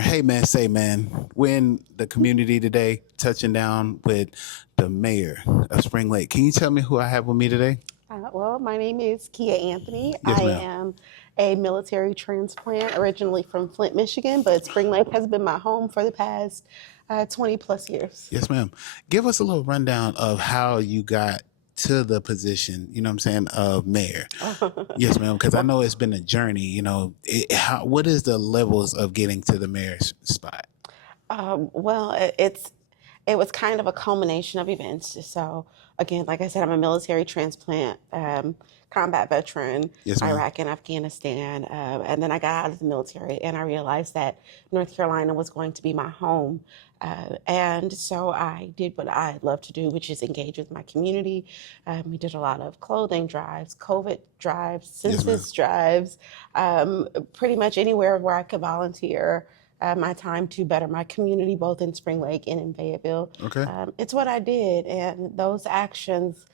Summer. Hey man, say man, we're in the community today, touching down with the mayor of Spring Lake. Can you tell me who I have with me today? Well, my name is Kia Anthony. Yes, I ma'am. am a military transplant originally from Flint, Michigan, but Spring Lake has been my home for the past 20 plus years. Yes, ma'am. Give us a little rundown of how you got to the position, you know what I'm saying, of mayor. Yes, ma'am, because I Well, know it's been a journey, what is the levels of getting to the mayor's spot? it was kind of a culmination of events. So again, like I said, I'm a military transplant, combat veteran, Yes, ma'am. Iraq and Afghanistan, and then I got out of the military and I realized that North Carolina was going to be my home. And so I did what I love to do, which is engage with my community. We did a lot of clothing drives, COVID drives, Yes, ma'am. census drives, pretty much anywhere where I could volunteer my time to better my community, both in Spring Lake and in Fayetteville. Okay. It's what I did, and those actions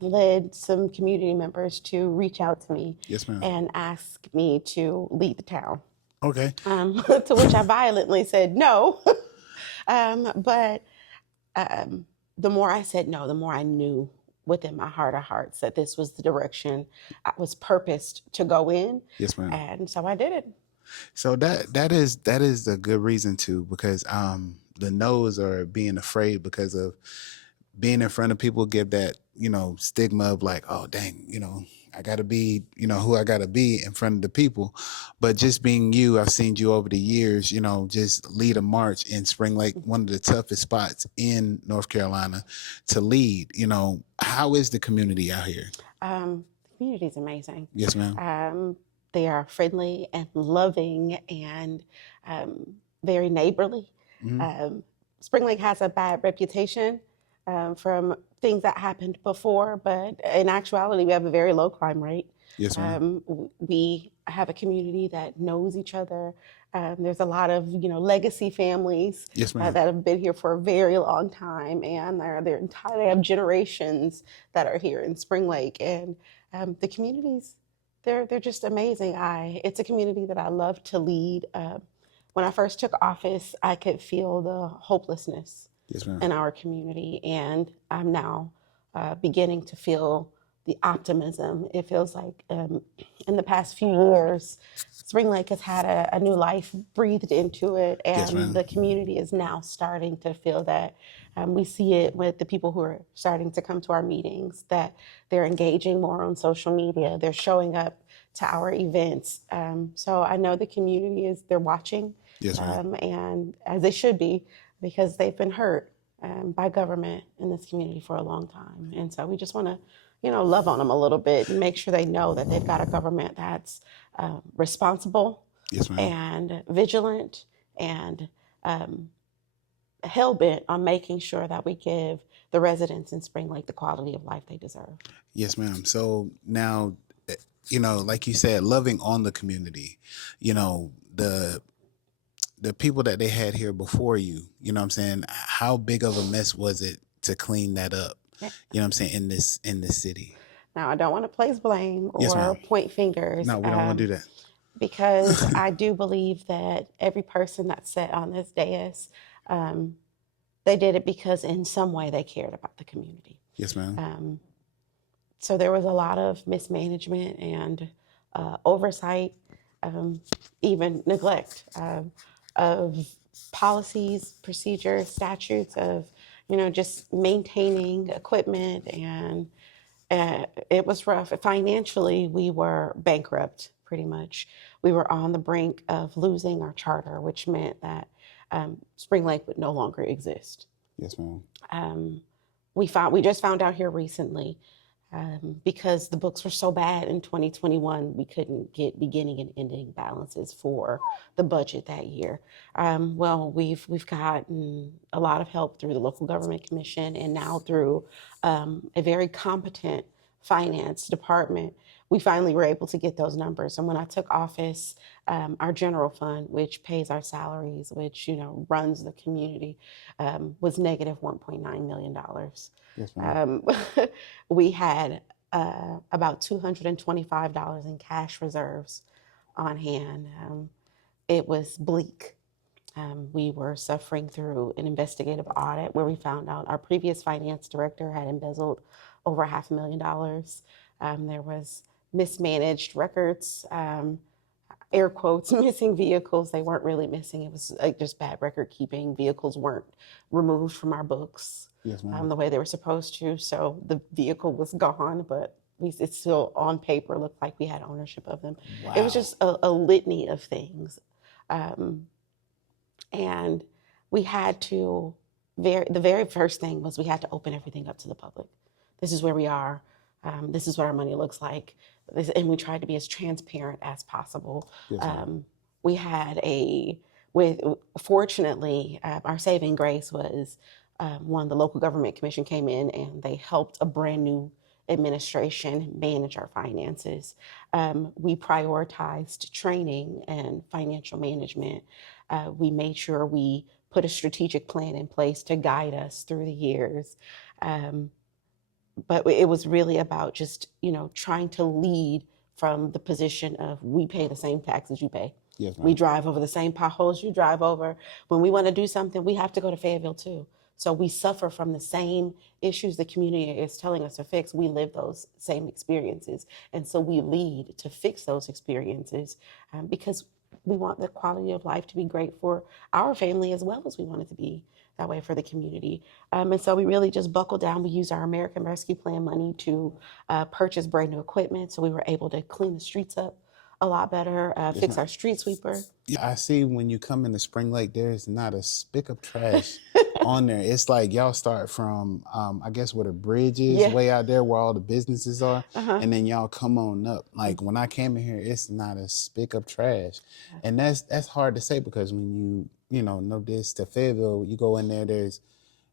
led some community members to reach out to me Yes, ma'am. and ask me to lead the town. Okay. To which I violently said no. But the more I said no, the more I knew within my heart of hearts that this was the direction I was purposed to go in. Yes, ma'am. And so I did it. So that is a good reason to, because the no's are being afraid because of being in front of people, give that, stigma of like, oh dang, I gotta be, who I gotta be in front of the people. But just being you, I've seen you over the years, just lead a march in Spring Lake, one of the toughest spots in North Carolina to lead. How is the community out here? The community is amazing. Yes, ma'am. They are friendly and loving and um, very neighborly. Hmm. Spring Lake has a bad reputation from things that happened before, but in actuality, we have a very low crime rate. Yes, ma'am. We have a community that knows each other. There's a lot of legacy families Yes, ma'am. that have been here for a very long time, and they have generations that are here in Spring Lake, and the communities they're just amazing. It's a community that I love to lead. When I first took office, I could feel the hopelessness Yes, ma'am. in our community, and I'm now beginning to feel the optimism. It feels like in the past few years, Spring Lake has had a new life breathed into it, Yes, and ma'am. the community is now starting to feel that. We see it with the people who are starting to come to our meetings, that they're engaging more on social media, they're showing up to our events. So I know the community they're watching, Yes, ma'am. and as they should be, because they've been hurt by government in this community for a long time. And so we just want to, love on them a little bit and make sure they know that they've got a government that's responsible Yes, ma'am. and vigilant and hell bent on making sure that we give the residents in Spring Lake the quality of life they deserve. Yes, ma'am. So now, like you said, loving on the community, the people that they had here before you, you know what I'm saying? How big of a mess was it to clean that up? Yeah. You know what I'm saying, in this city? Now, I don't want to place blame Yes, or ma'am. point fingers. No, we don't want to do that. Because I do believe that every person that sat on this dais, um, they did it because in some way they cared about the community. Yes, ma'am. So there was a lot of mismanagement and oversight, even neglect of policies, procedures, statutes, of just maintaining equipment, and it was rough. Financially, we were bankrupt pretty much. We were on the brink of losing our charter, which meant that Spring Lake would no longer exist. Yes, ma'am. Um, we just found out here recently, because the books were so bad in 2021, we couldn't get beginning and ending balances for the budget that year. Well, we've gotten a lot of help through the local government commission and now through a very competent finance department. We finally were able to get those numbers. And when I took office, our general fund, which pays our salaries, which runs the community, was negative $1.9 million. Yes, ma'am. We had about $225 in cash reserves on hand. It was bleak. We were suffering through an investigative audit where we found out our previous finance director had embezzled over $500,000. There was mismanaged records, air quotes, missing vehicles. They weren't really missing. It was like just bad record keeping. Vehicles weren't removed from our books Yes, ma'am. the way they were supposed to. So the vehicle was gone, but it still on paper looked like we had ownership of them. Wow. It was just a litany of things. And we had to, the very first thing was we had to open everything up to the public. This is where we are. This is what our money looks like. And we tried to be as transparent as possible. Yes, ma'am. We had fortunately, our saving grace was one, the local government commission came in and they helped a brand new administration manage our finances. We prioritized training and financial management. We made sure we put a strategic plan in place to guide us through the years. But it was really about just, trying to lead from the position of we pay the same taxes you pay. Yes, ma'am. We drive over the same potholes you drive over. When we want to do something, we have to go to Fayetteville too. So we suffer from the same issues the community is telling us to fix. We live those same experiences. And so we lead to fix those experiences because we want the quality of life to be great for our family as well as we want it to be that way for the community. And so we really just buckled down. We used our American Rescue Plan money to purchase brand new equipment. So we were able to clean the streets up a lot better, fix our street sweeper. Yeah, I see when you come into Spring Lake, there's not a speck of trash on there. It's like y'all start from, I guess, where the bridge is, way out there where all the businesses are, and then y'all come on up. Like when I came in here, it's not a speck of trash, and that's hard to say because when you know this to Fayetteville, you go in there,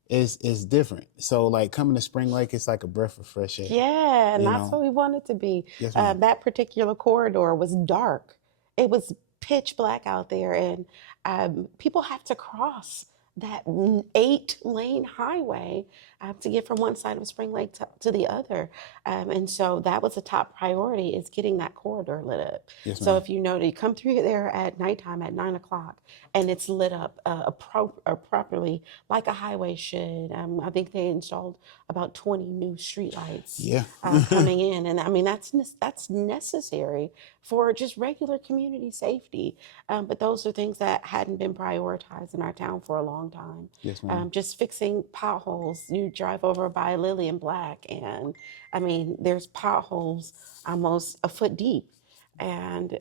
it's different. So like coming to Spring Lake, it's like a breath of fresh air. Yeah, and that's what we want it to be. Yes, ma'am. That particular corridor was dark. It was pitch black out there, and people have to cross that 8-lane highway to get from one side of Spring Lake to the other. And so that was a top priority, is getting that corridor lit up. Yes, So ma'am. if you come through there at nighttime at 9 o'clock and it's lit up properly like a highway should. I think they installed about 20 new streetlights Yeah. coming in. And I mean, that's necessary for just regular community safety. But those are things that hadn't been prioritized in our town for a long time. Yes, ma'am. Just fixing potholes. You drive over by Lillian Black, and I mean, there's potholes almost a foot deep. And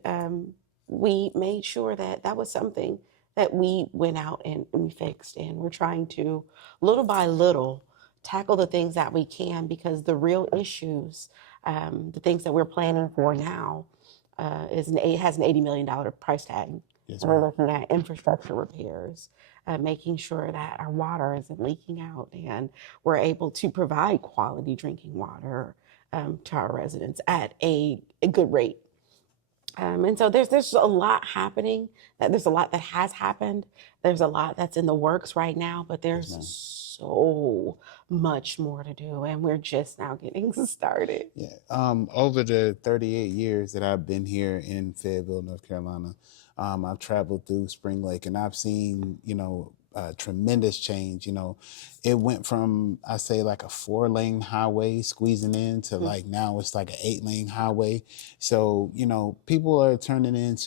we made sure that was something that we went out and we fixed. And we're trying to, little by little, tackle the things that we can, because the real issues, the things that we're planning for now, has an $80 million price tag. Yes, We're ma'am. looking at infrastructure repairs, making sure that our water isn't leaking out, and we're able to provide quality drinking water to our residents at a good rate. And so there's a lot happening. There's a lot that has happened. There's a lot that's in the works right now, but there's so much more to do, and we're just now getting started. Yeah. Over the 38 years that I've been here in Fayetteville, North Carolina, I've traveled through Spring Lake, and I've seen, tremendous change. It went from, I say, like a 4-lane highway squeezing in to like now it's like an 8-lane highway. So, people are turning it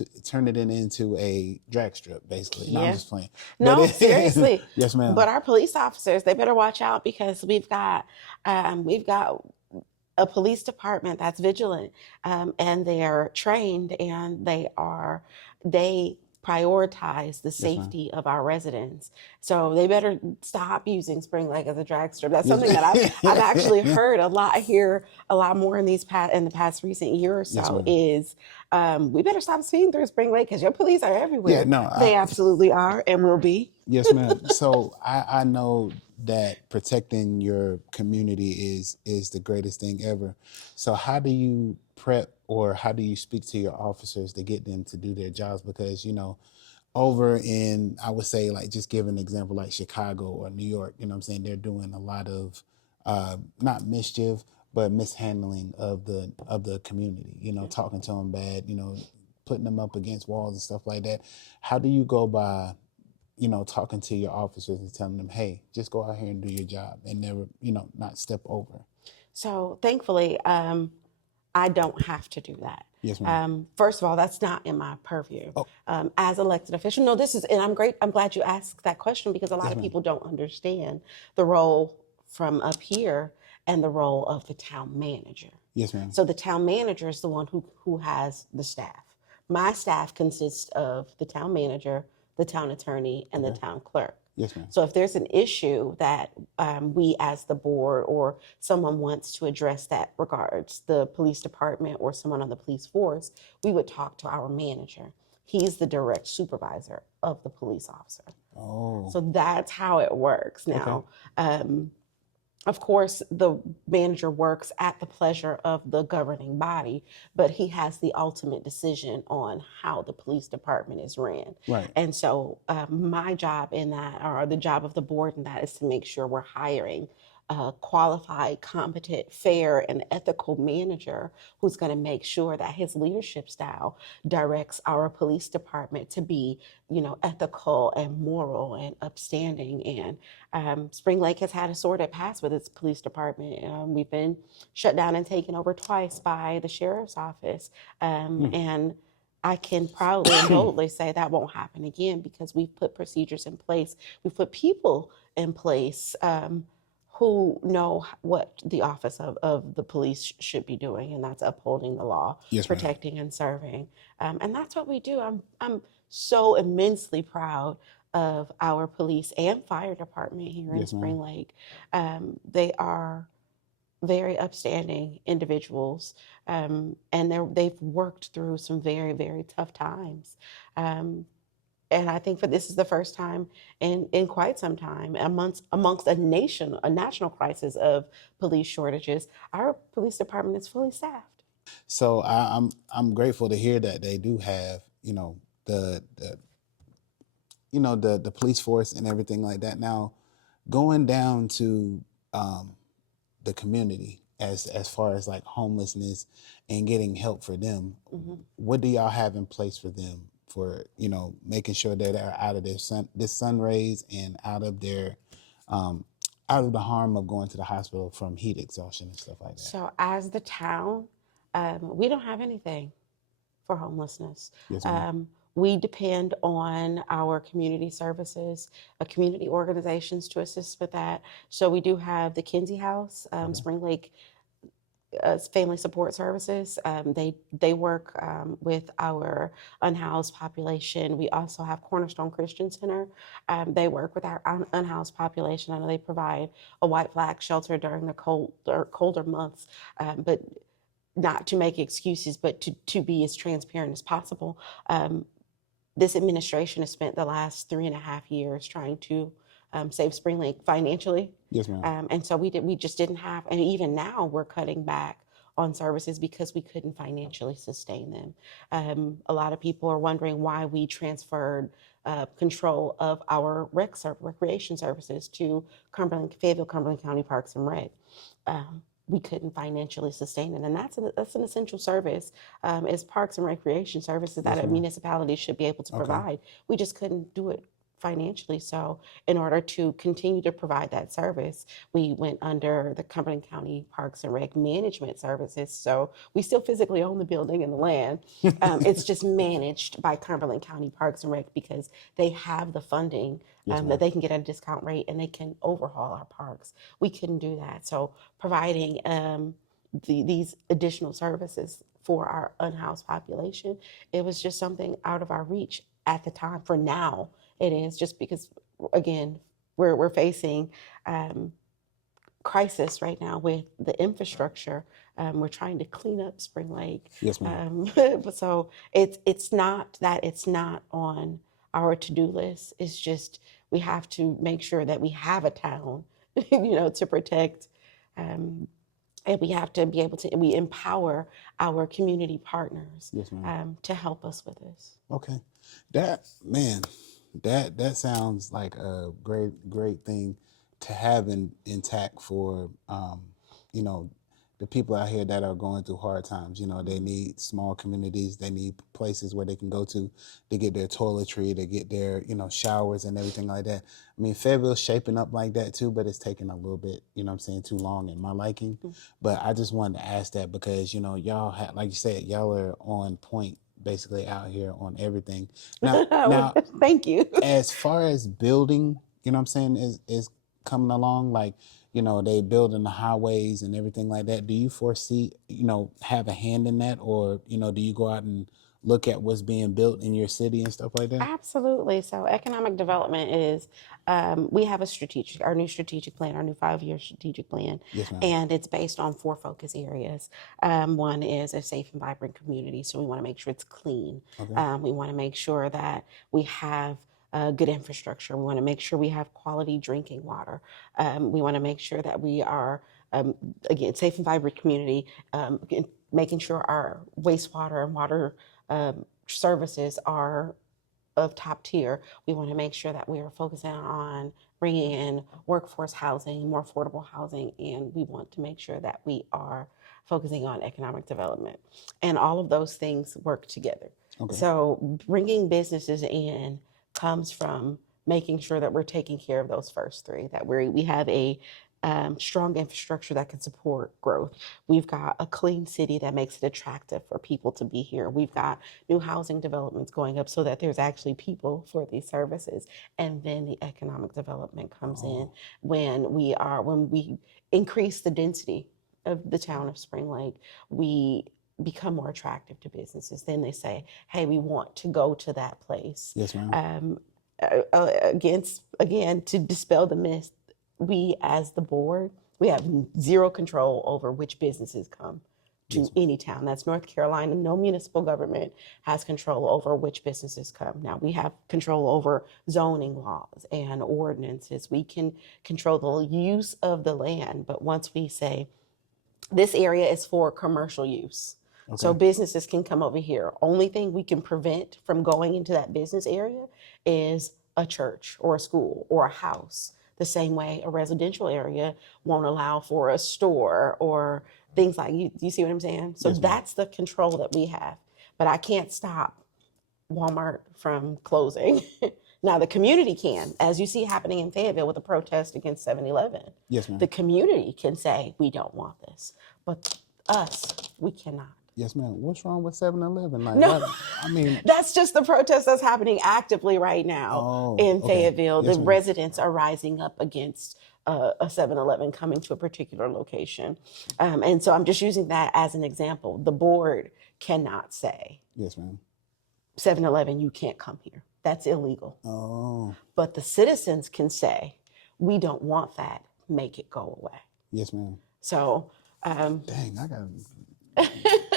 into a drag strip, basically. No, I'm just playing. No, seriously. Yes, ma'am. But our police officers, they better watch out, because we've got a police department that's vigilant, and they're trained, and they prioritize the safety of our residents. So they better stop using Spring Lake as a drag strip. That's something that I've actually heard a lot more in the past recent year or so. Is we better stop speeding through Spring Lake, because your police are everywhere. Yeah, no, they absolutely are and will be. Yes, ma'am. So I know that protecting your community is the greatest thing ever. So how do you prep, or how do you speak to your officers to get them to do their jobs? Because, over in, I would say, like, just give an example, like Chicago or New York, you know what I'm saying? They're doing a lot of, not mischief, but mishandling of the community, talking to them bad, putting them up against walls and stuff like that. How do you go by talking to your officers and telling them, hey, just go out here and do your job and never, not step over? So thankfully, I don't have to do that. Yes, ma'am. First of all, that's not in my purview. Oh, As elected official, no, this is, and I'm glad you asked that question because a lot yes, of ma'am. people don't understand the role from up here and the role of the town manager. Yes, ma'am. So the town manager is the one who has the staff. My staff consists of the town manager, the town attorney, and the Okay. town clerk. Yes, ma'am. So if there's an issue that we as the board or someone wants to address that regards the police department or someone on the police force, we would talk to our manager. He's the direct supervisor of the police officer. Oh, So that's how it works now. Of course, the manager works at the pleasure of the governing body, but he has the ultimate decision on how the police department is ran. right. And so, my job in that, or the job of the board in that, is to make sure we're hiring a qualified, competent, fair, and ethical manager who's going to make sure that his leadership style directs our police department to be, ethical and moral and upstanding. And Spring Lake has had a sordid past with its police department. We've been shut down and taken over twice by the sheriff's office. And I can proudly and boldly say that won't happen again because we've put procedures in place. We've put people in place who know what the office of the police should be doing, and that's upholding the law, Yes, ma'am. protecting and serving. And that's what we do. I'm so immensely proud of our police and fire department here in Yes, ma'am. Spring Lake. They are very upstanding individuals, and they've worked through some very, very tough times. And I think this is the first time in quite some time amongst a national crisis of police shortages, our police department is fully staffed. So I'm grateful to hear that they do have, the the police force and everything like that. Now, going down to the community as far as like homelessness and getting help for them, what do y'all have in place for them for making sure that they're out of this sun rays and out of their out of the harm of going to the hospital from heat exhaustion and stuff like that? So as the town, we don't have anything for homelessness. Yes, ma'am. We depend on our community services, community organizations to assist with that. So we do have the Kinsey House, Spring Lake Family Support Services. They work with our unhoused population. We also have Cornerstone Christian Center. They work with our unhoused population. I know they provide a white flag shelter during the colder months, but not to make excuses, but to be as transparent as possible. This administration has spent the last 3.5 years trying to save Spring Lake financially. Yes, ma'am. And so we just didn't have, and even now we're cutting back on services because we couldn't financially sustain them. A lot of people are wondering why we transferred control of our recreation services to Fayetteville Cumberland County Parks and Rec. We couldn't financially sustain it, and that's an essential service. As parks and recreation services that Yes, a ma'am. municipality should be able to Okay. provide. We just couldn't do it financially. So in order to continue to provide that service, we went under the Cumberland County Parks and Rec Management Services. So we still physically own the building and the land. It's just managed by Cumberland County Parks and Rec because they have the funding Yes, ma'am. that they can get at a discount rate and they can overhaul our parks. We couldn't do that. So providing these additional services for our unhoused population, it was just something out of our reach at the time. For now, it is, just because, again, we're facing crisis right now with the infrastructure. We're trying to clean up Spring Lake. Yes, ma'am. So it's not that it's not on our to-do list. It's just we have to make sure that we have a town, to protect. And we have to be able to, we empower our community partners Yes, ma'am. to help us with this. Okay. That sounds like a great thing to have intact for the people out here that are going through hard times. You know, they need small communities. They need places where they can go to get their toiletry, to get their, you know, showers and everything like that. I mean, Fayetteville's shaping up like that too, but it's taking a little bit, you know what I'm saying, too long in my liking. But I just wanted to ask that because, you know, y'all have, like you said, y'all are on point basically out here on everything. Now, Thank you. as far as building, you know what I'm saying, is coming along, like, you know, they building the highways and everything like that. Do you foresee, you know, have a hand in that, or, you know, do you go out and look at what's being built in your city and stuff like that? Absolutely. So economic development is, we have our new strategic plan, our new 5-year strategic plan, Yes, ma'am. and it's based on 4 focus areas. One is a safe and vibrant community. So we want to make sure it's clean. Okay. We want to make sure that we have good infrastructure. We want to make sure we have quality drinking water. We want to make sure that we are, again, safe and vibrant community, making sure our wastewater and water services are of top tier. We want to make sure that we are focusing on bringing in workforce housing, more affordable housing, and we want to make sure that we are focusing on economic development. And all of those things work together. Okay. So bringing businesses in comes from making sure that we're taking care of those first 3, that we have a strong infrastructure that can support growth. We've got a clean city that makes it attractive for people to be here. We've got new housing developments going up so that there's actually people for these services. And then the economic development comes in when we increase the density of the town of Spring Lake. We become more attractive to businesses. Then they say, hey, we want to go to that place. Yes, ma'am. Again, to dispel the myth, we as the board, we have zero control over which businesses come to any town. That's North Carolina. No municipal government has control over which businesses come. Now, we have control over zoning laws and ordinances. We can control the use of the land, but once we say this area is for commercial use, so businesses can come over here. Only thing we can prevent from going into that business area is a church or a school or a house. The same way a residential area won't allow for a store or things like you see what I'm saying? So that's the control that we have. But I can't stop Walmart from closing. Now the community can, as you see happening in Fayetteville with the protest against 7-Eleven. Yes, ma'am. The community can say, we don't want this. But us, we cannot. Yes, ma'am. What's wrong with 7-Eleven? Like, No. I mean, that's just the protest that's happening actively right now in Fayetteville. Yes, the ma'am. residents are rising up against a 7-Eleven coming to a particular location. And so I'm just using that as an example. The board cannot say, Yes, ma'am. 7-Eleven, you can't come here. That's illegal. Oh, But the citizens can say, we don't want that. Make it go away. yes, ma'am. So, Dang, I got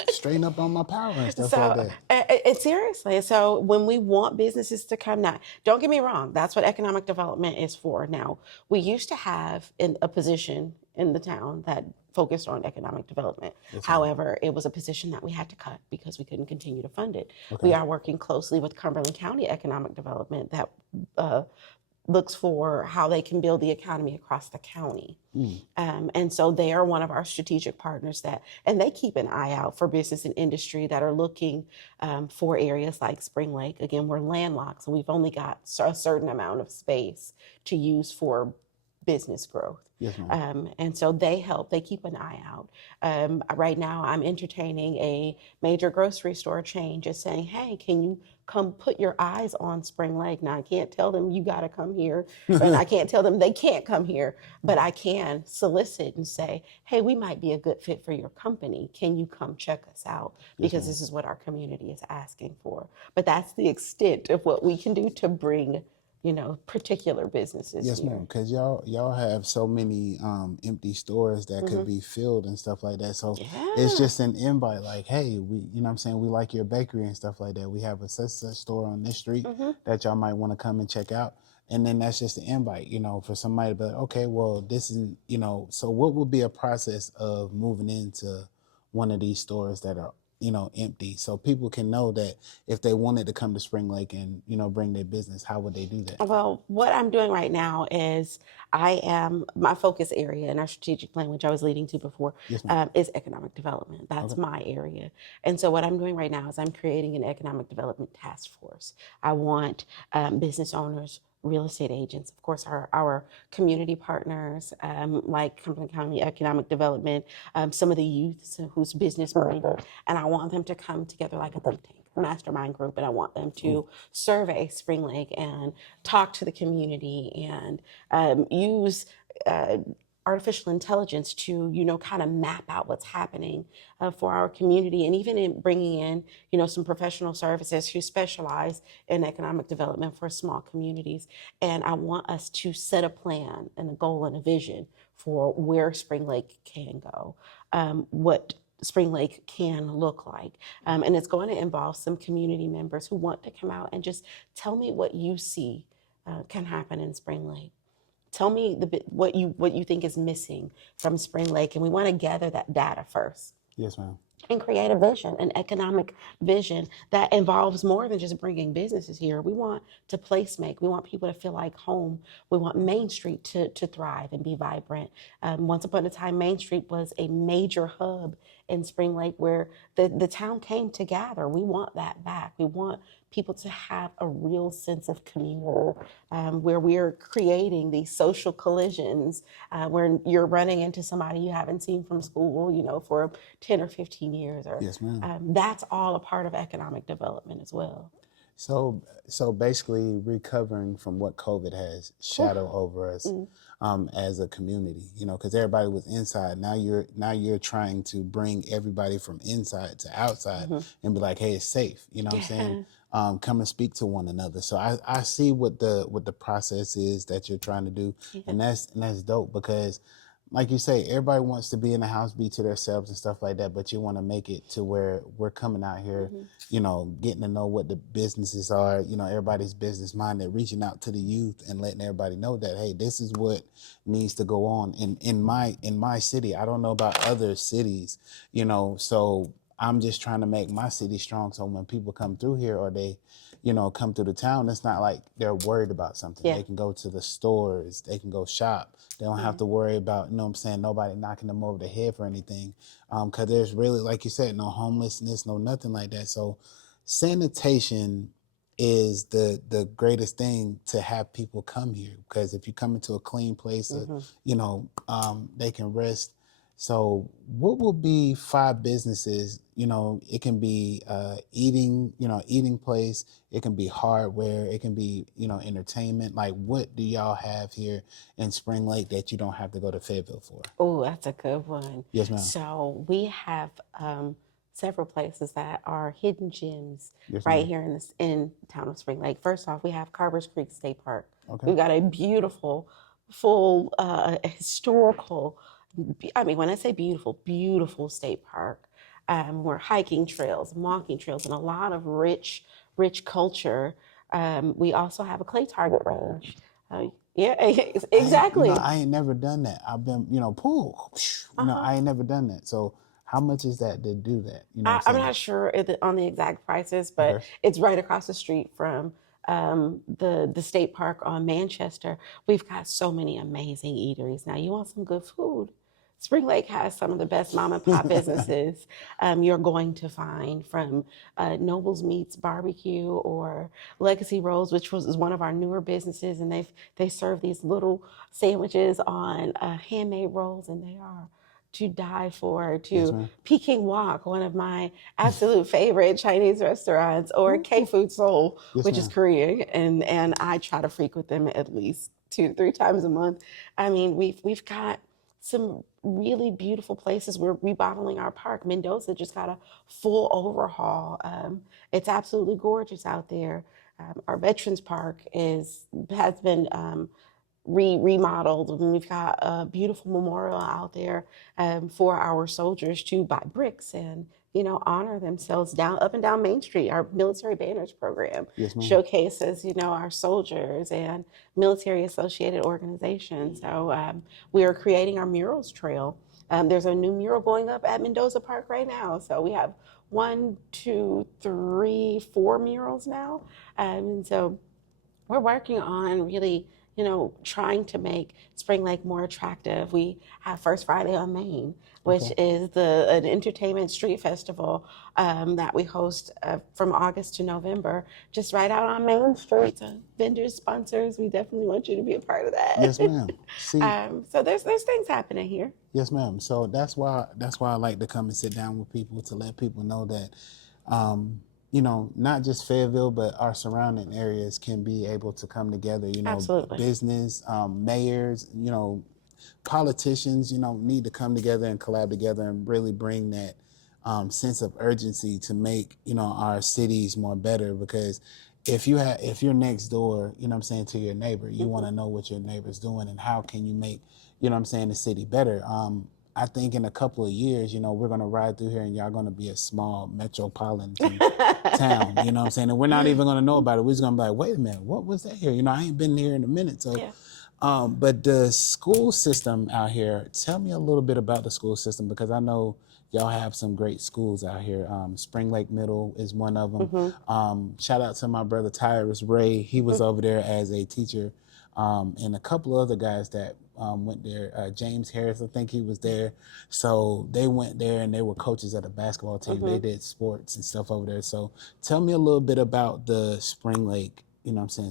straighten up on my power and stuff like that. Seriously. So when we want businesses to come, now, don't get me wrong, that's what economic development is for. Now, we used to have a position in the town that focused on economic development. However, it was a position that we had to cut because we couldn't continue to fund it. We are working closely with Cumberland County Economic Development that looks for how they can build the economy across the county. And so they are one of our strategic partners and they keep an eye out for business and industry that are looking for areas like Spring Lake. Again, we're landlocked, so we've only got a certain amount of space to use for business growth. Yes, ma'am. And so they keep an eye out. Right now, I'm entertaining a major grocery store chain just saying, hey, can you come put your eyes on Spring Lake? Now, I can't tell them you got to come here, and I can't tell them they can't come here, but I can solicit and say, hey, we might be a good fit for your company. Can you come check us out? Because this is what our community is asking for. But that's the extent of what we can do to bring particular businesses. Yes, ma'am. Because y'all have so many empty stores that could be filled and stuff like that. So it's just an invite, like, hey, we, you know what I'm saying, we like your bakery and stuff like that. We have a such store on this street that y'all might want to come and check out. And then that's just an invite, for somebody to be like, okay, well, this is, so what would be a process of moving into one of these stores that are empty, so people can know that if they wanted to come to Spring Lake and bring their business, how would they do that? Well, what I'm doing right now is my focus area in our strategic plan, which I was leading to before, Yes, ma'am. is economic development. That's Okay. my area. And so what I'm doing right now is I'm creating an economic development task force. I want business owners, real estate agents, of course, our community partners, like Cumberland County Economic Development, some of the youths who's business minded, and I want them to come together like a think tank, a mastermind group, and I want them to survey Spring Lake and talk to the community and use artificial intelligence to kind of map out what's happening for our community, and even in bringing in some professional services who specialize in economic development for small communities. And I want us to set a plan and a goal and a vision for where Spring Lake can go, what Spring Lake can look like. And it's going to involve some community members who want to come out and just tell me what you see can happen in Spring Lake. Tell me what you think is missing from Spring Lake, and we want to gather that data first. Yes, ma'am. And create a vision, an economic vision that involves more than just bringing businesses here. We want to place make. We want people to feel like home. We want Main Street to thrive and be vibrant. Once upon a time, Main Street was a major hub in Spring Lake where the town came to gather. We want that back. We want people to have a real sense of community, where we're creating these social collisions, where you're running into somebody you haven't seen from school, for 10 or 15 years. Or, Yes, ma'am. that's all a part of economic development as well. So basically recovering from what COVID has shadowed over us as a community, because everybody was inside. Now you're trying to bring everybody from inside to outside and be like, hey, it's safe. You know what I'm saying? Come and speak to one another. So I see what the process is that you're trying to do, and that's dope, because like you say, everybody wants to be in the house, be to themselves and stuff like that, but you want to make it to where we're coming out here, getting to know what the businesses are, everybody's business minded, reaching out to the youth and letting everybody know that, hey, this is what needs to go on in my city. I don't know about other cities, so I'm just trying to make my city strong, so when people come through here or they come through the town, it's not like they're worried about something. Yeah. They can go to the stores, they can go shop. They don't have to worry about, nobody knocking them over the head for anything. Because there's really, like you said, no homelessness, no nothing like that. So sanitation is the greatest thing to have people come here, because if you come into a clean place, they can rest. So what will be 5 businesses? It can be eating place. It can be hardware. It can be, entertainment. Like, what do y'all have here in Spring Lake that you don't have to go to Fayetteville for? Oh, that's a good one. Yes, ma'am. So we have several places that are hidden gems Yes, right ma'am. here in town of Spring Lake. First off, we have Carver's Creek State Park. Okay. We've got a beautiful, full historical. I mean, when I say beautiful, beautiful state park. Where hiking trails, walking trails, and a lot of rich culture. We also have a clay target range. Yeah, exactly. I ain't never done that. I've been, pool. I ain't never done that. So how much is that to do that? I'm not sure on the exact prices, but it's right across the street from the state park on Manchester. We've got so many amazing eateries. Now, you want some good food? Spring Lake has some of the best mom and pop businesses you're going to find, from Noble's Meats Barbecue or Legacy Rolls, which is one of our newer businesses, and they serve these little sandwiches on handmade rolls, and they are to die for. To Peking Wok, one of my absolute favorite Chinese restaurants, or K Food Seoul, which is Korean, and I try to frequent them at least 2 to 3 times a month. I mean, we've got some really beautiful places. We're remodeling our park. Mendoza just got a full overhaul. It's absolutely gorgeous out there. Our Veterans Park has been remodeled. We've got a beautiful memorial out there for our soldiers to buy bricks and honor themselves up and down Main Street. Our military banners program showcases our soldiers and military associated organizations. So we are creating our murals trail. There's a new mural going up at Mendoza Park right now. So we have one, two, three, four murals now. And so we're working on really, trying to make Spring Lake more attractive. We have First Friday on Main, which Okay. is an entertainment street festival that we host from August to November, just right out on Main Street. So vendors, sponsors, we definitely want you to be a part of Yes, that. ma'am. See, So there's things happening here. yes, ma'am. So that's why I like to come and sit down with people to let people know that, um, not just Fayetteville, but our surrounding areas can be able to come together. Absolutely. Business, mayors, politicians, need to come together and collab together and really bring that sense of urgency to make, our cities more better. Because if you're next door, to your neighbor, you want to know what your neighbor's doing and how can you make, the city better. I think in a couple of years, we're gonna ride through here and y'all gonna be a small metropolitan town, and we're not even gonna know about it. We're just gonna be like, wait a minute, what was that here? I ain't been here in a minute. So Yeah. but the school system out here, tell me a little bit about the school system, because I know y'all have some great schools out here. Spring Lake Middle is one of them. Shout out to my brother Tyrus Ray. He was over there as a teacher, and a couple other guys that went there. James Harris, I think he was there. So they went there and they were coaches at a basketball team. They did sports and stuff over there. So tell me a little bit about the Spring Lake,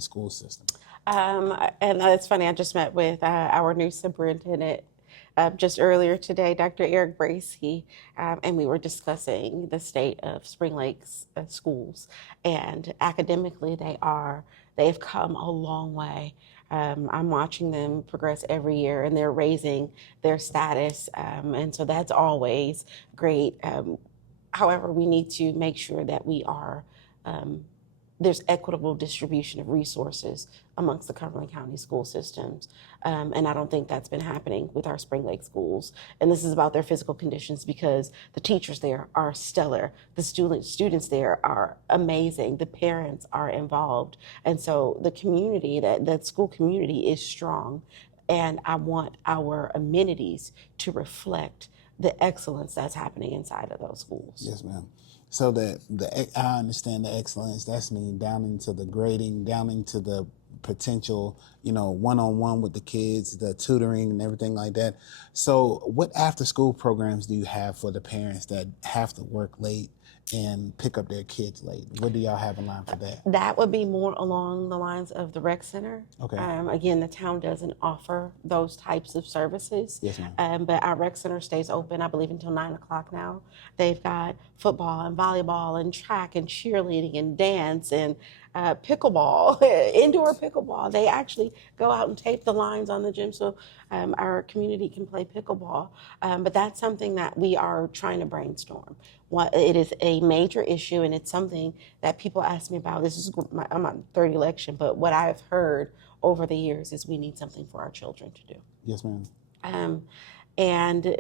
school system. And it's funny, I just met with our new superintendent just earlier today, Dr. Eric Bracey, and we were discussing the state of Spring Lake's schools. And academically, they've come a long way. I'm watching them progress every year, and they're raising their status, and so that's always great. However, we need to make sure that there's equitable distribution of resources amongst the Cumberland County school systems. And I don't think that's been happening with our Spring Lake schools. And this is about their physical conditions, because the teachers there are stellar. The students there are amazing. The parents are involved. And so the community, that school community is strong. And I want our amenities to reflect the excellence that's happening inside of those schools. Yes, ma'am. So I understand the excellence. That's mean down into the grading, down into the potential, one-on-one with the kids, the tutoring and everything like that. So what after school programs do you have for the parents that have to work late and pick up their kids late? What do y'all have in line for that? That would be more along the lines of the rec center. Okay. Again, the town doesn't offer those types of services. Yes, ma'am. But our rec center stays open, I believe, until 9 o'clock now. They've got football and volleyball and track and cheerleading and dance and pickleball, indoor pickleball. They actually go out and tape the lines on the gym so our community can play pickleball. But that's something that we are trying to brainstorm. It is a major issue, and it's something that people ask me about. I'm my third election, but what I've heard over the years is we need something for our children to do. Yes, ma'am. And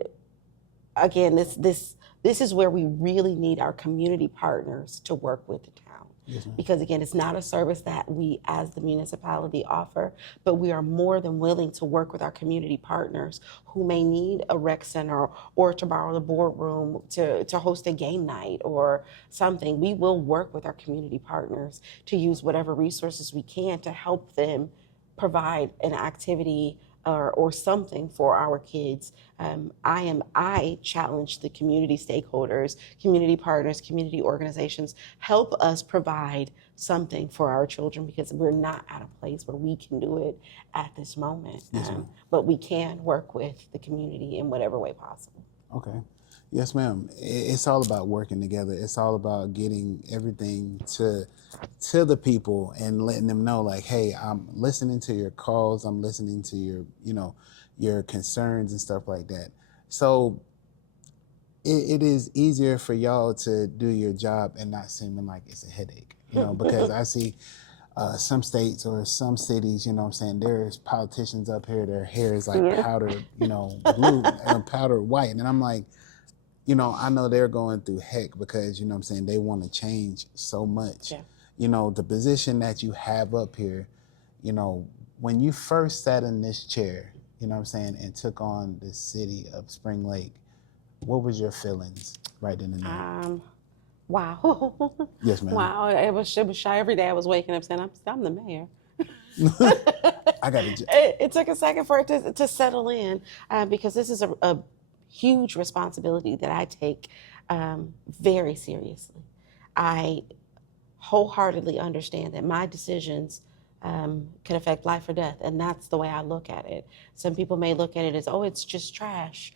again, this is where we really need our community partners to work with the town. Yes, ma'am. Because again, it's not a service that we as the municipality offer, but we are more than willing to work with our community partners who may need a rec center or to borrow the boardroom to host a game night or something. We will work with our community partners to use whatever resources we can to help them provide an activity or something for our kids. I challenge the community stakeholders, community partners, community organizations, help us provide something for our children, because we're not at a place where we can do it at this moment. Yes, ma'am. But we can work with the community in whatever way possible. Okay. Yes, ma'am. It's all about working together. It's all about getting everything to the people and letting them know, like, hey, I'm listening to your calls. I'm listening to your concerns and stuff like that. So it is easier for y'all to do your job and not seeming like it's a headache, because I see some states or some cities, there's politicians up here, their hair is like powdered, blue and powdered white. And I'm like, I know they're going through heck because, they want to change so much. Yeah. The position that you have up here, when you first sat in this chair, and took on the city of Spring Lake, what was your feelings right then and there? Wow. Yes, ma'am. Wow. It was shy every day. I was waking up saying, I'm the mayor. I got to. It took a second for it to settle in because this is a huge responsibility that I take very seriously. I wholeheartedly understand that my decisions can affect life or death, and that's the way I look at it. Some people may look at it as, oh, it's just trash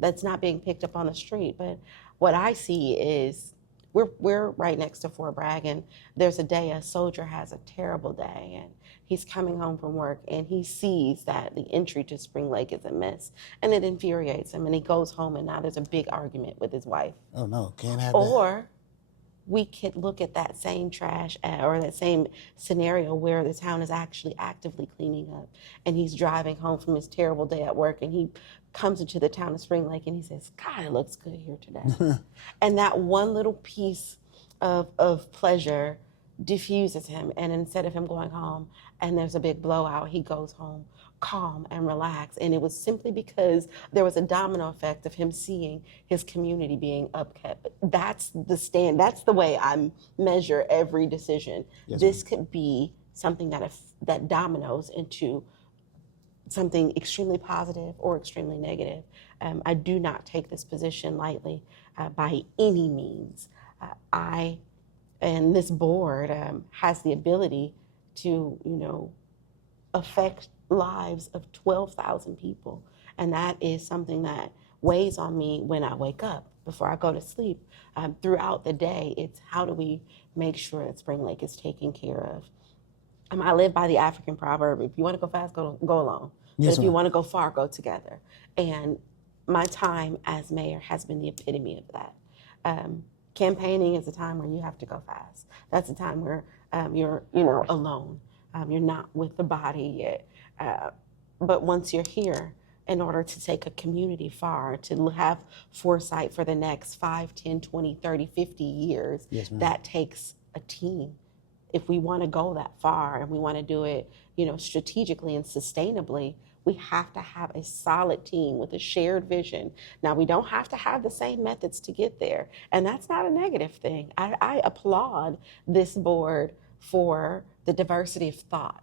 that's not being picked up on the street, but what I see is we're right next to Fort Bragg, and there's a day a soldier has a terrible day, and he's coming home from work, and he sees that the entry to Spring Lake is a mess, and it infuriates him, and he goes home, and now there's a big argument with his wife. Oh no, can't have that. Or we could look at that same trash or that same scenario where the town is actually actively cleaning up, and he's driving home from his terrible day at work, and he comes into the town of Spring Lake and he says, God, it looks good here today. And that one little piece of pleasure diffuses him, and instead of him going home and there's a big blowout, he goes home calm and relaxed. And it was simply because there was a domino effect of him seeing his community being upkept. That's the way I measure every decision. Yes, this could be something that dominoes into something extremely positive or extremely negative. I do not take this position lightly by any means. I and this board has the ability to, affect lives of 12,000 people. And that is something that weighs on me when I wake up, before I go to sleep. Throughout the day, it's how do we make sure that Spring Lake is taken care of? I live by the African proverb, if you want to go fast, go alone. Yes, but if you ma'am. want to go far, go together. And my time as mayor has been the epitome of that. Campaigning is a time where you have to go fast. That's a time where you're, alone. You're not with the body yet. But once you're here, in order to take a community far, to have foresight for the next 5, 10, 20, 30, 50 years, Yes, ma'am. that takes a team. If we want to go that far and we want to do it, strategically and sustainably, we have to have a solid team with a shared vision. Now, we don't have to have the same methods to get there, and that's not a negative thing. I applaud this board for the diversity of thought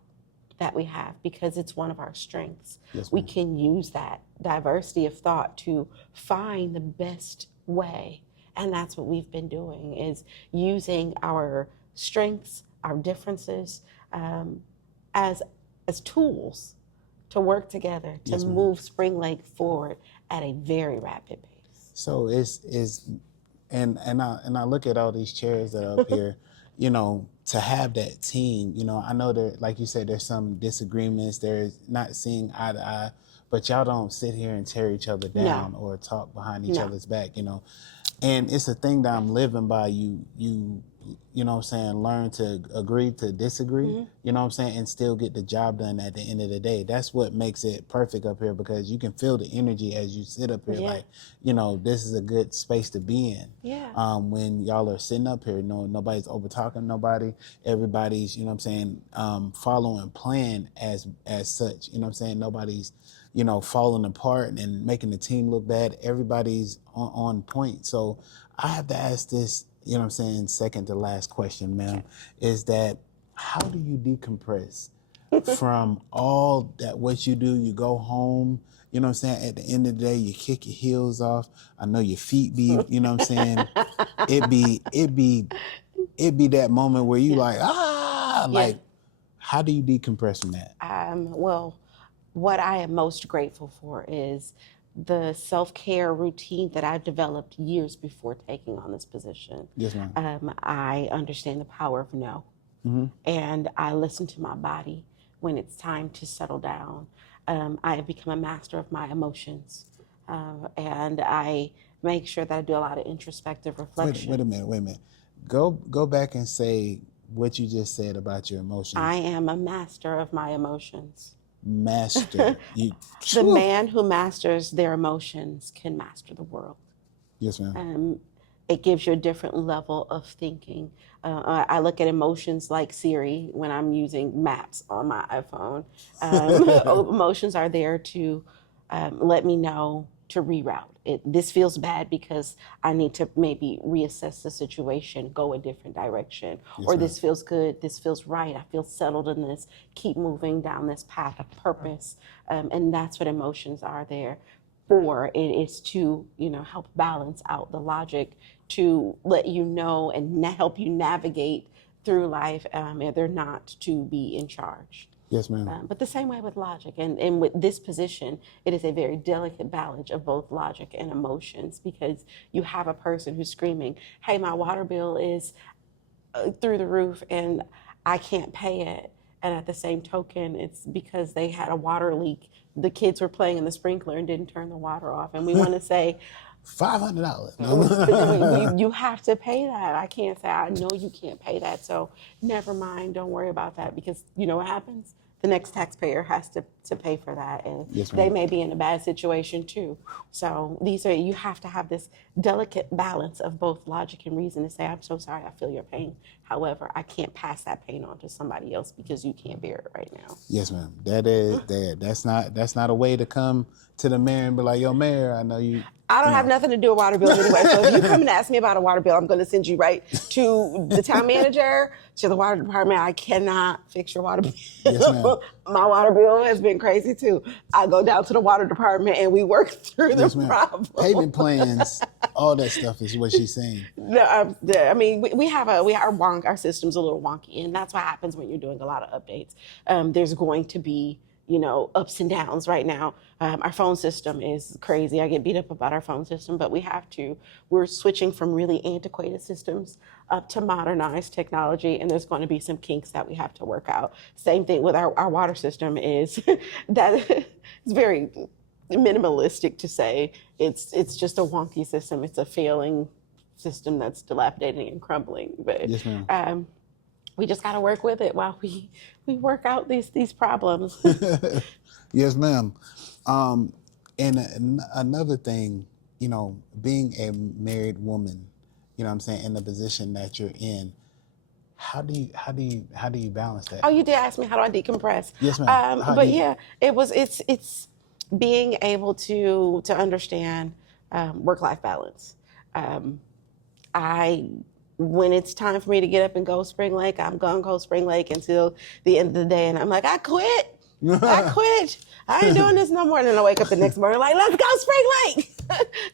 that we have, because it's one of our strengths. Yes, We ma'am. can use that diversity of thought to find the best way. And that's what we've been doing, is using our strengths, our differences, as tools to work together to Yes, ma'am. move Spring Lake forward at a very rapid pace. So and I look at all these chairs that are up here, to have that team, I know there, like you said, there's some disagreements, there's not seeing eye to eye, but y'all don't sit here and tear each other down or talk behind each No. other's back, And it's a thing that I'm living by. You know what I'm saying, learn to agree to disagree, Mm-hmm. you know what I'm saying, and still get the job done at the end of the day. That's what makes it perfect up here, because you can feel the energy as you sit up here, Yeah. like, this is a good space to be in. Yeah. When y'all are sitting up here, nobody's over talking nobody. Everybody's, following plan as such, nobody's, falling apart and making the team look bad. Everybody's on point. So I have to ask this, second to last question, ma'am, is that how do you decompress from all that what you do? You go home, at the end of the day, you kick your heels off. I know your feet be, it be that moment where you like, like, how do you decompress from that? Well, what I am most grateful for is the self-care routine that I developed years before taking on this position. Yes, ma'am. I understand the power of no. Mm-hmm. And I listen to my body when it's time to settle down. I have become a master of my emotions. And I make sure that I do a lot of introspective reflection. Wait a minute. Go back and say what you just said about your emotions. I am a master of my emotions. Master. The man who masters their emotions can master the world. Yes, ma'am. It gives you a different level of thinking. I look at emotions like Siri when I'm using maps on my iPhone. Emotions are there to let me know reroute it. This feels bad because I need to maybe reassess the situation, go a different direction, Yes, or ma'am. this feels good, this feels right, I feel settled in this, keep moving down this path of purpose. And that's what emotions are there for. It is to, help balance out the logic, to let you know and help you navigate through life, and they're not to be in charge. Yes, ma'am. But the same way with logic. And with this position, it is a very delicate balance of both logic and emotions, because you have a person who's screaming, hey, my water bill is through the roof and I can't pay it. And at the same token, it's because they had a water leak. The kids were playing in the sprinkler and didn't turn the water off. And we want to say, $500. you have to pay that. I can't say, I know you can't pay that. So never mind, don't worry about that, because you know what happens? The next taxpayer has to pay for that. And Yes, they ma'am. may be in a bad situation too. So you have to have this delicate balance of both logic and reason to say, I'm so sorry, I feel your pain. However, I can't pass that pain on to somebody else because you can't bear it right now. Yes, ma'am. That's not a way to come to the mayor and be like, yo, mayor, I know you. I don't have nothing to do with water bills anyway. So if you come and ask me about a water bill, I'm going to send you right to the town manager, to the water department. I cannot fix your water bill. Yes, ma'am. My water bill has been crazy too. I go down to the water department and we work through the Yes, ma'am. problem. Payment plans, all that stuff is what she's saying. No, I mean, we have our system's a little wonky, and that's what happens when you're doing a lot of updates. There's going to be, ups and downs. Right now, our phone system is crazy. I get beat up about our phone system, but we're switching from really antiquated systems up to modernized technology, and there's going to be some kinks that we have to work out. Same thing with our water system is that it's very minimalistic to say it's just a wonky system. It's a failing system that's dilapidating and crumbling. But Yes, ma'am. we just got to work with it while we work out these problems. Yes, ma'am. And another thing, being a married woman, what I'm saying, in the position that you're in, how do you balance that? Oh, you did ask me how do I decompress? Yes, ma'am. Yeah, it's being able to understand work-life balance. When it's time for me to get up and go Spring Lake, I'm gonna go Spring Lake until the end of the day, and I'm like, I quit. I ain't doing this no more. And then I wake up the next morning like, let's go Spring Lake.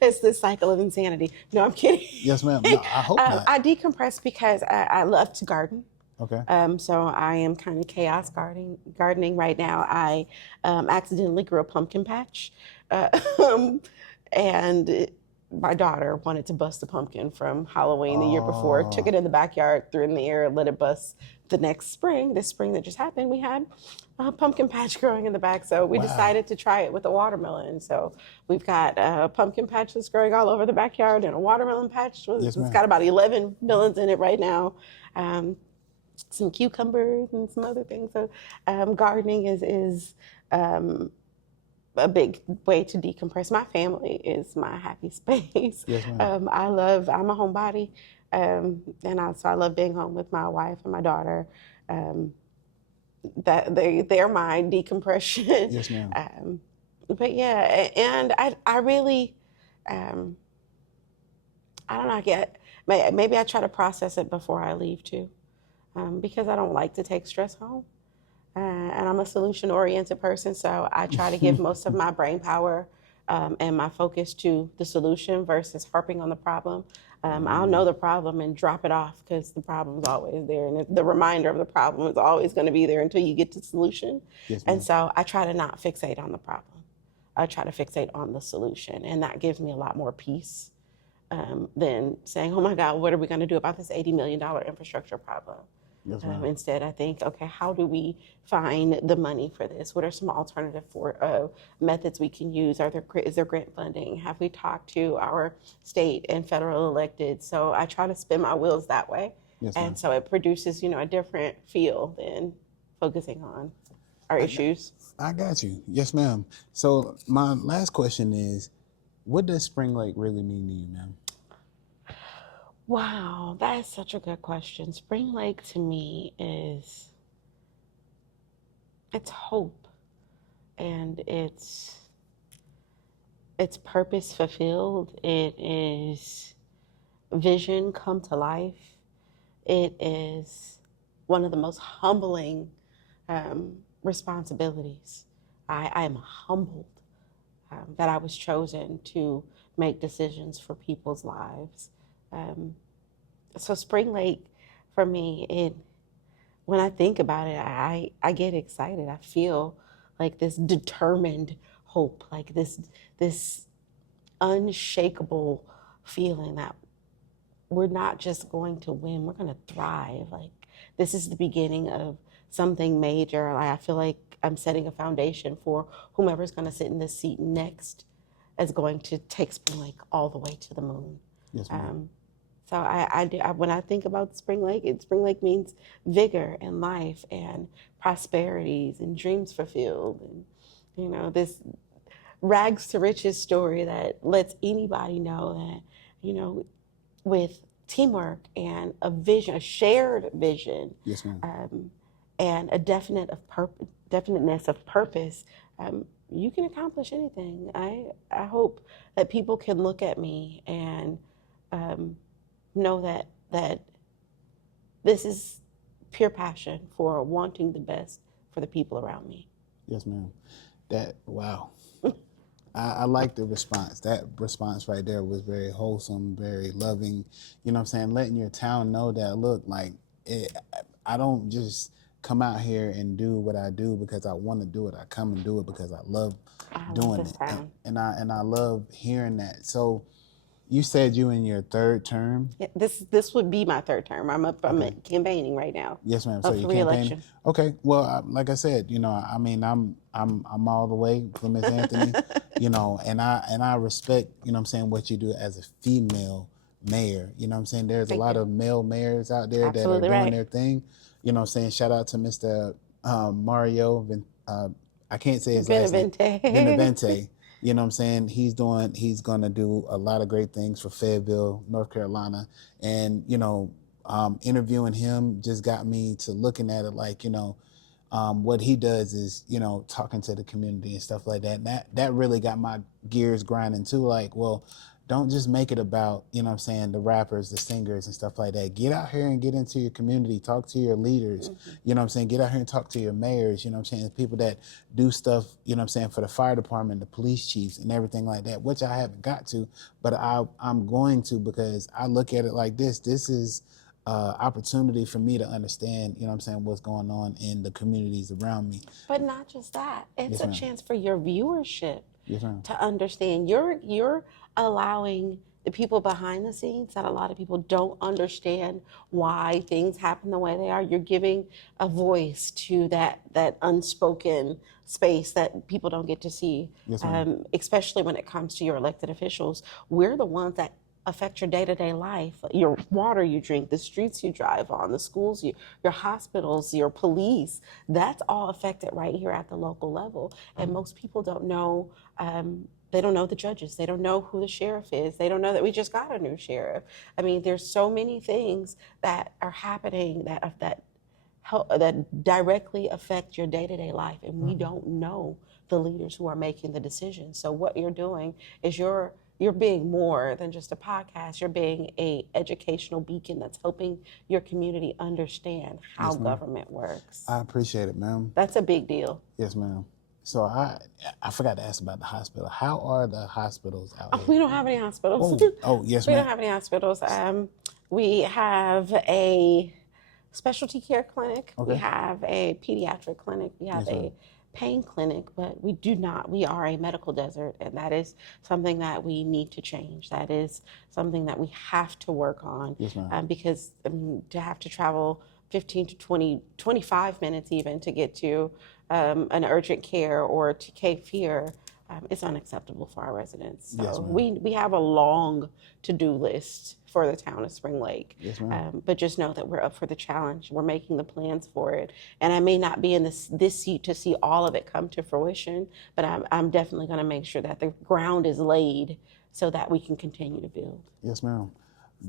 It's this cycle of insanity. No, I'm kidding. Yes, ma'am. No, I hope not. I decompress because I love to garden. Okay. So I am kind of chaos gardening right now. I accidentally grew a pumpkin patch, and my daughter wanted to bust a pumpkin from Halloween the year before. Took it in the backyard, threw it in the air, let it bust. The next spring, this spring that just happened, we had a pumpkin patch growing in the back. So we decided to try it with a watermelon. So we've got a pumpkin patch that's growing all over the backyard, and a watermelon patch. It's got about 11 melons in it right now. Some cucumbers and some other things. So gardening is a big way to decompress. My family is my happy space. Yes, ma'am. I'm a homebody, and I love being home with my wife and my daughter. That they're my decompression. Yes, ma'am. But yeah, and I really, I don't know, maybe I try to process it before I leave too. Because I don't like to take stress home. And I'm a solution-oriented person, so I try to give most of my brain power and my focus to the solution versus harping on the problem. I'll know the problem and drop it off because the problem's always there, and the reminder of the problem is always going to be there until you get to the solution. Yes, ma'am. And so I try to not fixate on the problem. I try to fixate on the solution, and that gives me a lot more peace than saying, oh my God, what are we going to do about this $80 million infrastructure problem? Yes, ma'am. Instead, I think, okay, how do we find the money for this? What are some alternative methods we can use? Is there grant funding? Have we talked to our state and federal elected? So I try to spin my wheels that way. Yes, ma'am. And so it produces, a different feel than focusing on our issues. I got you. Yes, ma'am. So my last question is, what does Spring Lake really mean to you, ma'am? Wow, that is such a good question. Spring Lake to me it's hope, and it's It's purpose fulfilled. It is vision come to life. It is one of the most humbling responsibilities. I am humbled that I was chosen to make decisions for people's lives. Um, so Spring Lake, for me, when I think about it, I get excited. I feel like this determined hope, like this unshakable feeling that we're not just going to win, we're going to thrive. Like this is the beginning of something major. I feel like I'm setting a foundation for whomever's going to sit in this seat next is going to take Spring Lake all the way to the moon. Yes, ma'am. So when I think about Spring Lake, Spring Lake means vigor and life and prosperities and dreams fulfilled, and this rags to riches story that lets anybody know that with teamwork and a vision, a shared vision, Yes, ma'am. and a definiteness of purpose, you can accomplish anything. I hope that people can look at me and know that this is pure passion for wanting the best for the people around me. Yes, ma'am. Wow. I like the response. That response right there was very wholesome, very loving. You know what I'm saying? Letting your town know that, look, like, I don't just come out here and do what I do because I want to do it. I come and do it because I love doing this it. town. And I love hearing that. So you said you in your third term? Yeah, this would be my third term. I'm campaigning right now. Yes, ma'am. So Up you're for campaigning. re-election. Okay. Well, like I said, I mean, I'm all the way for Miss Anthony, and I respect, what I'm saying, what you do as a female mayor. You know what I'm saying? There's Thank a lot you. of male mayors out there Absolutely that are doing right. their thing. You know what I'm saying? Shout out to Mr. Mario. I can't say his last name. Benavente. Benavente. You know what I'm saying? He's going to do a lot of great things for Fayetteville, North Carolina. And, interviewing him just got me to looking at it like, what he does is, talking to the community and stuff like that. And that really got my gears grinding too. Like, well, don't just make it about, the rappers, the singers and stuff like that. Get out here and get into your community, talk to your leaders, get out here and talk to your mayors, people that do stuff, for the fire department, the police chiefs and everything like that, which I haven't got to, but I'm going to, because I look at it like this. This is opportunity for me to understand, what's going on in the communities around me. But not just that. It's Yes, a ma'am. chance for your viewership Yes, ma'am. to understand. You're allowing the people behind the scenes that a lot of people don't understand why things happen the way they are. You're giving a voice to that unspoken space that people don't get to see. Yes, ma'am. Especially when it comes to your elected officials. We're the ones that affect your day-to-day life, your water you drink, the streets you drive on, the schools, your hospitals, your police. That's all affected right here at the local level. And most people don't know. They don't know the judges. They don't know who the sheriff is. They don't know that we just got a new sheriff. I mean, there's so many things that are happening that directly affect your day-to-day life, and we don't know the leaders who are making the decisions. So what you're doing is you're being more than just a podcast. You're being a educational beacon that's helping your community understand how government works. I appreciate it, ma'am. That's a big deal. Yes, ma'am. So I forgot to ask about the hospital. How are the hospitals out here? We don't have any hospitals. Oh, yes, We ma'am. don't have any hospitals. We have a specialty care clinic. Okay. We have a pediatric clinic. We have Yes, ma'am. a pain clinic, but we are a medical desert, and that is something that we need to change. That is something that we have to work on. Yes, ma'am. Because to have to travel 15 to 20, 25 minutes even to get to an urgent care or to Cape Fear, it's unacceptable for our residents. So Yes, ma'am. we have a long to-do list for the town of Spring Lake. Yes, ma'am. But just know that we're up for the challenge. We're making the plans for it. And I may not be in this seat to see all of it come to fruition, but I'm definitely going to make sure that the ground is laid so that we can continue to build. Yes, ma'am.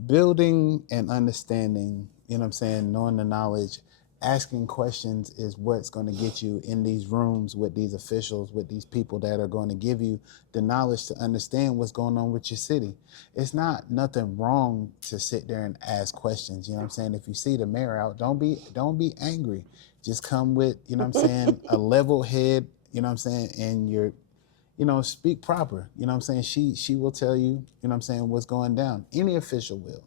Building and understanding, knowing the knowledge asking questions is what's going to get you in these rooms with these officials, with these people that are going to give you the knowledge to understand what's going on with your city. It's not nothing wrong to sit there and ask questions. You know what I'm saying? If you see the mayor out, don't be angry. Just come with, you know what I'm saying, a level head, you know what I'm saying, and speak proper. You know what I'm saying? She will tell you, you know what I'm saying, what's going down. Any official will.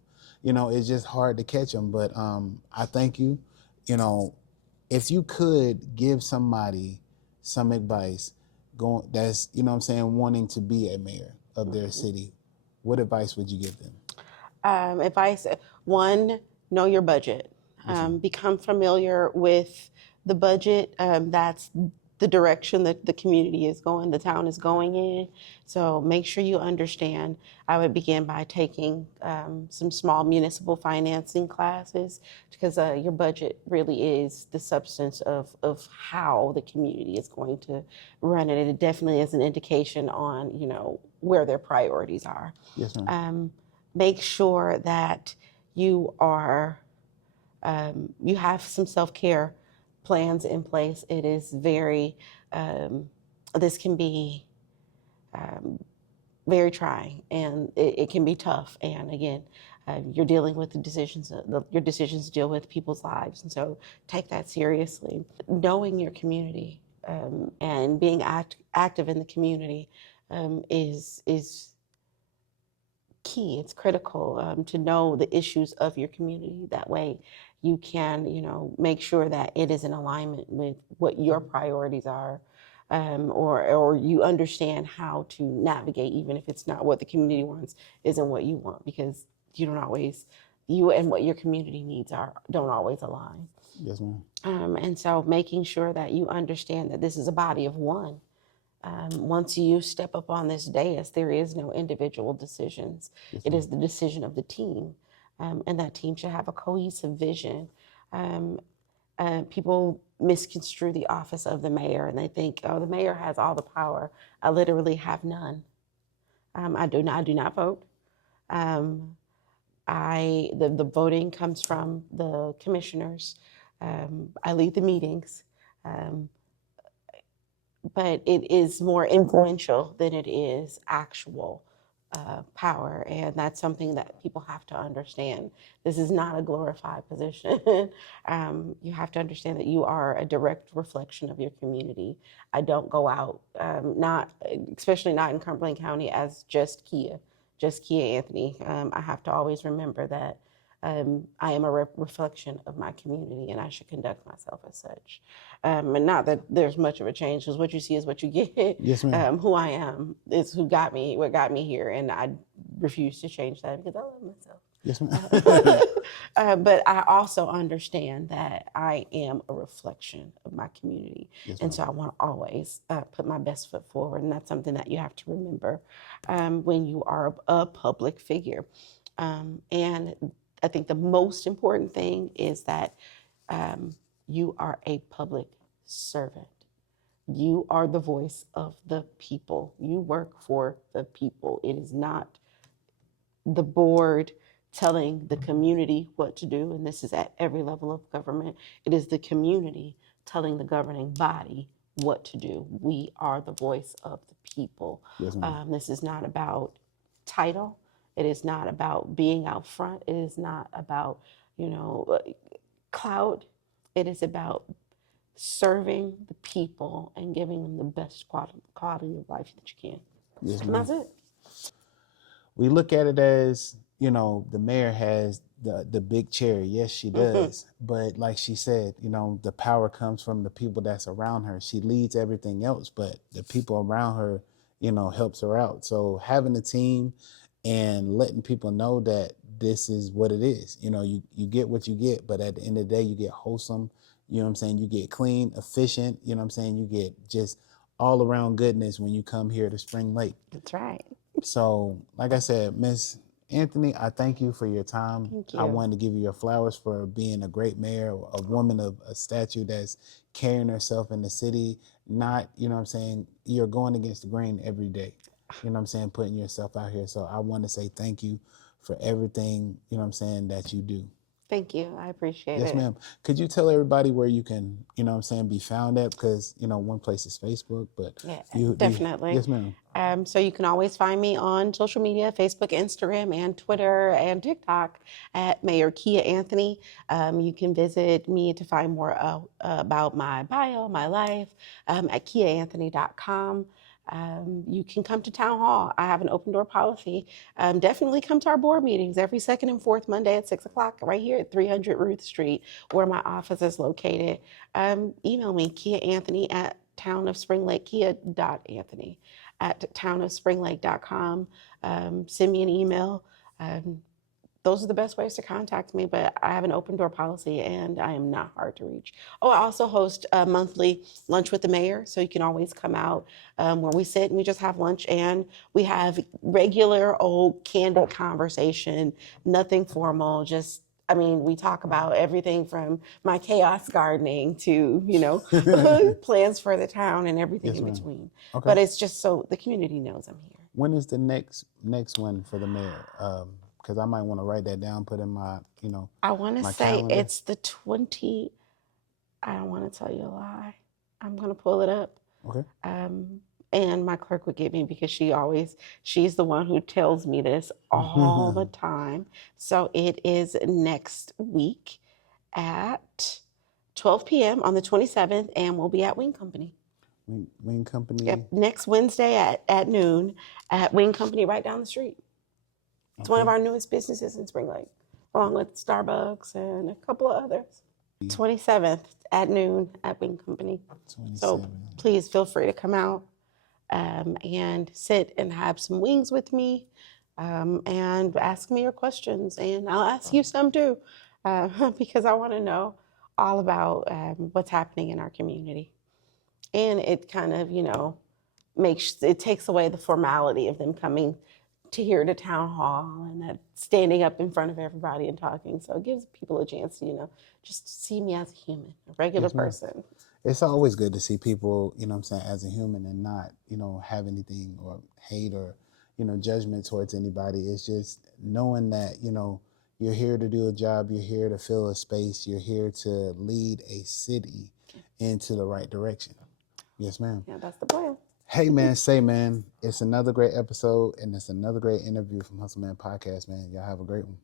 It's just hard to catch them. But I thank you. You know, if you could give somebody some advice going that's, you know what I'm saying, wanting to be a mayor of their city, what advice would you give them? Advice one, know your budget. Become familiar with the budget. That's the direction that the community is going, the town is going in. So make sure you understand. I would begin by taking some small municipal financing classes because your budget really is the substance of how the community is going to run it. It definitely is an indication on, where their priorities are. Yes, ma'am. Make sure that you are you have some self-care plans in place. It is very this can be very trying, and it can be tough, and again, you're dealing with the decisions. Your decisions deal with people's lives, and so take that seriously. Knowing your community and being active in the community is key. It's critical to know the issues of your community. That way you can, make sure that it is in alignment with what your priorities are, or you understand how to navigate, even if it's not what the community wants, isn't what you want, because you and what your community needs don't always align. Yes, ma'am. And so making sure that you understand that this is a body of one. Once you step up on this dais, there is no individual decisions. Yes, It ma'am. is the decision of the team, and that team should have a cohesive vision. People misconstrue the office of the mayor, and they think, "Oh, the mayor has all the power." I literally have none. I do not vote. The voting comes from the commissioners. I lead the meetings. But it is more influential than it is actual power. And that's something that people have to understand. This is not a glorified position. You have to understand that you are a direct reflection of your community. I don't go out, especially not in Cumberland County, as just Kia Anthony. I have to always remember that I am a reflection of my community, and I should conduct myself as such. And not that there's much of a change, because what you see is what you get. Yes, ma'am. Who I am is what got me here, and I refuse to change that because I love myself. Yes, ma'am. But I also understand that I am a reflection of my community. Yes, and ma'am. so I want to always put my best foot forward. And that's something that you have to remember when you are a public figure. And I think the most important thing is that you are a public servant. You are the voice of the people. You work for the people. It is not the board telling the community what to do, and this is at every level of government. It is the community telling the governing body what to do. We are the voice of the people. Yes, ma'am. This is not about title. It is not about being out front. It is not about, clout. It is about serving the people and giving them the best quality of life that you can. Yes, And ma'am. that's it. We look at it as, the mayor has the big chair. Yes, she does. But like she said, the power comes from the people that's around her. She leads everything else, but the people around her, helps her out. So having a team and letting people know that this is what it is. You get what you get, but at the end of the day, you get wholesome. You know what I'm saying? You get clean, efficient. You know what I'm saying? You get just all around goodness when you come here to Spring Lake. That's right. So, like I said, Miss Anthony, I thank you for your time. Thank you. I wanted to give you your flowers for being a great mayor, a woman of a statue that's carrying herself in the city. Not, you're going against the grain every day. Putting yourself out here. So I want to say thank you for everything, that you do. Thank you. I appreciate Yes, it. ma'am. Could you tell everybody where you can, you know what I'm saying, be found at? Because, you know, one place is Facebook, but Yeah, you do you, definitely. yes, ma'am. So you can always find me on social media, Facebook, Instagram, and Twitter and TikTok at Mayor Kia Anthony. You can visit me to find more about my bio, my life, at kiaanthony.com. You can come to town hall. I have an open door policy. Definitely come to our board meetings every second and fourth Monday at 6 o'clock right here at 300 Ruth Street, where my office is located. Email me, kiaanthony at townofspringlake, at townofspringlake.com. Send me an email. Um, those are the best ways to contact me, but I have an open door policy and I am not hard to reach. Oh, I also host a monthly lunch with the mayor, so you can always come out where we sit and we just have lunch and we have regular old candid conversation, nothing formal, just I mean, we talk about everything from my chaos gardening to, plans for the town and everything Yes, in ma'am. between. Okay. But it's just so the community knows I'm here. When is the next one for the mayor? Because I might want to write that down, put in my, I want to my say calendar. it's the 20. I don't want to tell you a lie. I'm going to pull it up. Okay. And my clerk would get me because she's the one who tells me this all the time. So it is next week at 12 p.m. on the 27th, and we'll be at Wing Company. Wing Company. Yep, next Wednesday at noon at Wing Company right down the street. It's one of our newest businesses in Spring Lake, along with Starbucks and a couple of others. 27th at noon at Wing Company. 27. So please feel free to come out and sit and have some wings with me and ask me your questions. And I'll ask you some too because I want to know all about what's happening in our community. And it kind of, it takes away the formality of them coming to here to town hall and that standing up in front of everybody and talking. So it gives people a chance to, just see me as a human, a regular person. It's always good to see people, as a human and not, have anything or hate or, judgment towards anybody. It's just knowing that, you're here to do a job, you're here to fill a space, you're here to lead a city into the right direction. Yes, ma'am. Yeah, that's the plan. Hey, man, man, it's another great episode and it's another great interview from Hustle Man Podcast, man. Y'all have a great one.